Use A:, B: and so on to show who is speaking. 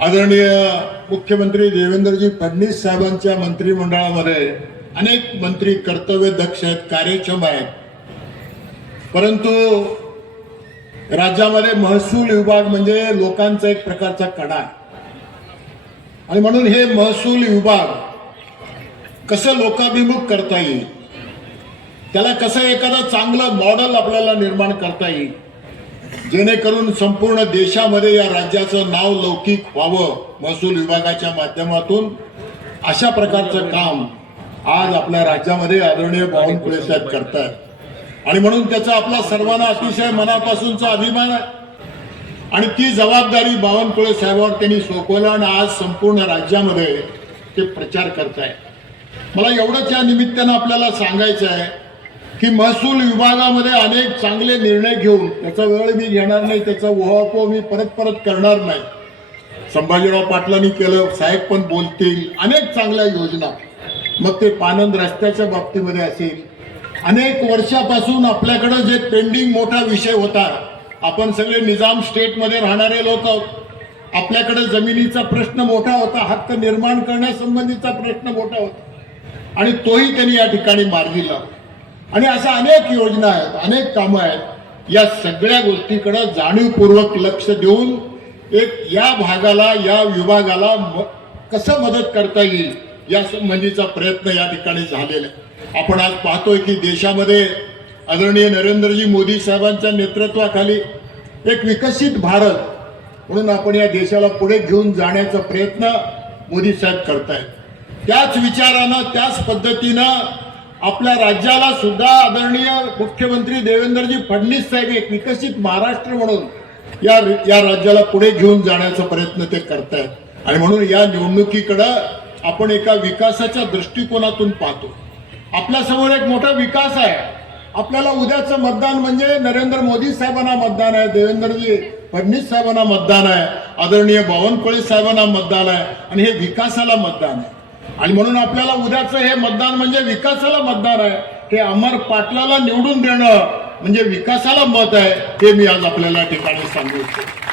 A: आदरणीय मुख्यमंत्री देवेंद्रजी फडणवीस साहेबांच्या मंत्रिमंडळामध्ये अनेक मंत्री कर्तव्य दक्ष आहेत कार्यक्षम आहेत. परंतु राज्यामध्ये महसूल विभाग म्हणजे लोकांचा एक प्रकारचा कडा आहे. आणि म्हणून हे महसूल विभाग कसं लोकाभिमुख करता येईल? त्याला कसं एखादा चांगलं मॉडेल आपल्याला निर्माण करता येईल? जेणेकरून संपूर्ण देशामध्ये या राज्याचं नाव लौकिक व्हावं महसूल विभागाच्या माध्यमातून. अशा प्रकारचं काम आज आपल्या राज्यामध्ये आदरणीय बावनकुळे साहेब करतायत. आणि म्हणून त्याचा आपला सर्वांना अतिशय मनापासूनचा अभिमान आहे. आणि ती जबाबदारी बावनकुळे साहेबांवर त्यांनी सोपवलं आणि आज संपूर्ण राज्यामध्ये ते प्रचार करतायत. मला एवढंच या निमित्तानं आपल्याला सांगायचं आहे की महसूल विभागामध्ये अनेक चांगले निर्णय घेऊन त्याचा वेळ मी घेणार नाही त्याचा उहापोह मी परत परत करणार नाही. संभाजीराव पाटलांनी केलं साहेब पण बोलतील अनेक चांगल्या योजना. मग ते पानंद रस्त्याच्या बाबतीमध्ये असेल. अनेक वर्षापासून आपल्याकडं जे पेंडिंग मोठा विषय होता आपण सगळे निजाम स्टेटमध्ये राहणारे लोक आहोत आपल्याकडे जमिनीचा प्रश्न मोठा होता हक्क निर्माण करण्यासंबंधीचा प्रश्न मोठा होता. आणि तोही त्यांनी या ठिकाणी मार्गी लावला. आणि अशा अनेक योजना आहेत अनेक कामं आहेत. या सगळ्या गोष्टीकडं जाणीवपूर्वक लक्ष देऊन एक या भागाला या विभागाला म- कसं मदत करता येईल या संबंधीचा प्रयत्न या ठिकाणी झालेला आहे. आपण आज पाहतोय की देशामध्ये आदरणीय नरेंद्रजी मोदी साहेबांच्या नेतृत्वाखाली एक विकसित भारत म्हणून आपण या देशाला पुढे घेऊन जाण्याचा प्रयत्न मोदी साहेब करतायत. त्याच विचारानं त्याच पद्धतीनं आपल्या राज्याला सुद्धा आदरणीय मुख्यमंत्री देवेंद्रजी फडणवीस साहेब एक विकसित महाराष्ट्र म्हणून या या राज्याला पुढे घेऊन जाण्याचा प्रयत्न ते करतायत. आणि म्हणून या निवडणुकीकडं आपण एका विकासाच्या दृष्टिकोनातून पाहतो. आपल्यासमोर एक मोठा विकास आहे. आपल्याला उद्याचं मतदान म्हणजे नरेंद्र मोदी साहेबांना मतदान आहे देवेंद्रजी फडणवीस साहेबांना मतदान आहे आदरणीय बावनकुळे साहेबांना मतदान आहे आणि हे विकासाला मतदान आहे. आणि म्हणून आपल्याला उद्याचं हे मतदान म्हणजे विकासाला मतदान आहे. हे अमर पाटलाला निवडून देणं म्हणजे विकासाला मत आहे हे मी आज आपल्याला ठिकाणी सांगू इच्छितो.